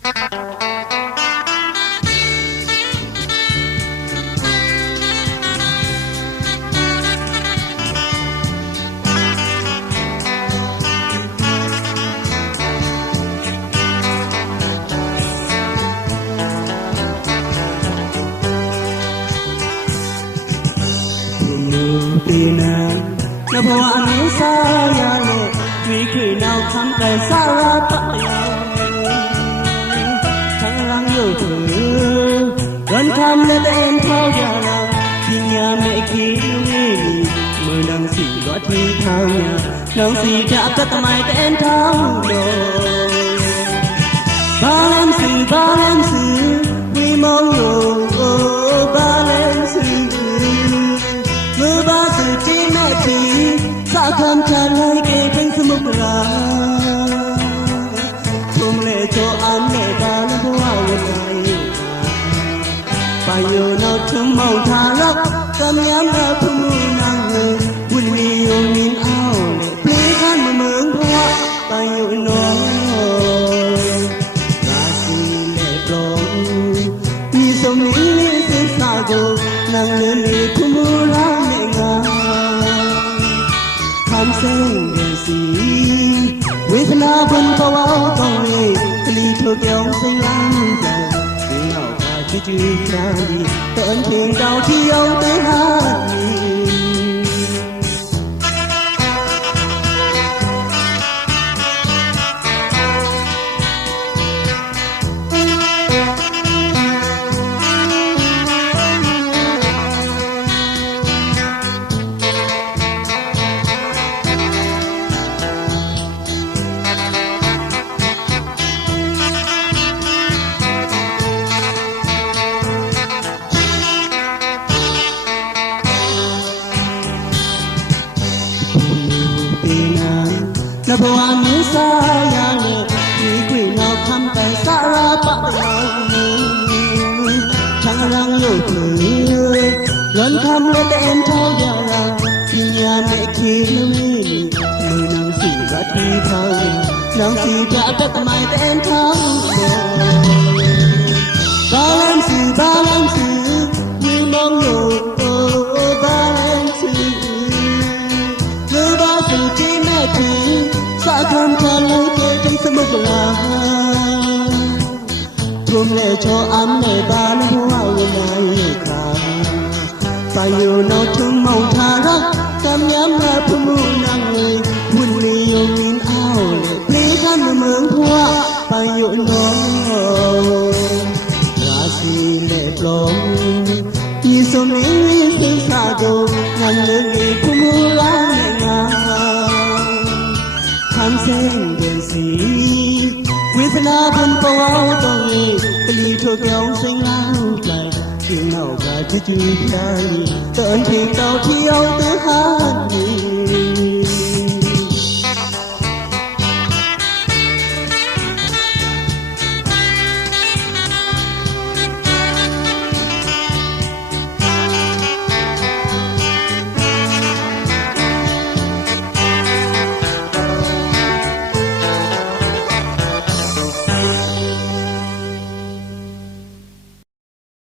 ปีนาณภวะนุสายาโลมีคือนาวคำแต่สาราตะยาวทั้งหลังอยู่ถือกันคำและเป็นเท่ายาลาที่ยาไม่คิดนี่มือนังสีรถที่ทางยานังสีจะกระทำไมเป็นทางโลบาเลนสือวิมองโลบาเลนสือมือบาสือจีแม่ทีสาคำจะไล่เกเป็นสมุกราทุ่มเลโจอันเลบาลบัววันไหนไปอยู่นอกทุ่มมองทารักกำยำอาภูมินางเลยวุ่นมีโยมินเอาเลยปลีขันมาเมืองพระไปอยู่นอกราศีเลปลงมีสมิงมีสิสาโกนางเลือนลีภูมิรักในงานคำเส้นเดือนสีเวทนาบนภาวะต้องเลยกลีทุกยองเส้นล้างใจที่เอาพาที่จืดนาดีเตือนเพียงเจ้าที่ยองเตือนหามีณภวะนุสายาโลมีกลิ่นนอกคำแต่สาราปะยาวทั้งหลังอยู่ถือร้อนคำและเป็นเท่ายาลาที่ยาไม่คิดนี่มือนางสีรัฐีทางนางสีจะกระทำไมเป็นทางบาเลนสือมีมองอยู่บาเลนสือมือบาสือที่แม่ทีสาคำจะไล่เกเป็นสมุกราทุ่มเลโชอันเลบาลหัววันไหนขาไปอยู่นอกทุ่มมองทารักกำยำอาภูมินางเลยวุ่นมีโยมินเอาเลยปลีขันมาเมืองพระไปอยู่นอกราศีเลปลงมีสมิงมีสิสาโกงานเลือกอีภูมิรักในงานคำเส้นเดือนสีเวทนาบนภาวะต้องมีกลีทุกยองเส้นล้างใจที่เน่ากาที่จืดนาดีเตือนเพียงเจ้าที่ยองเตือนหา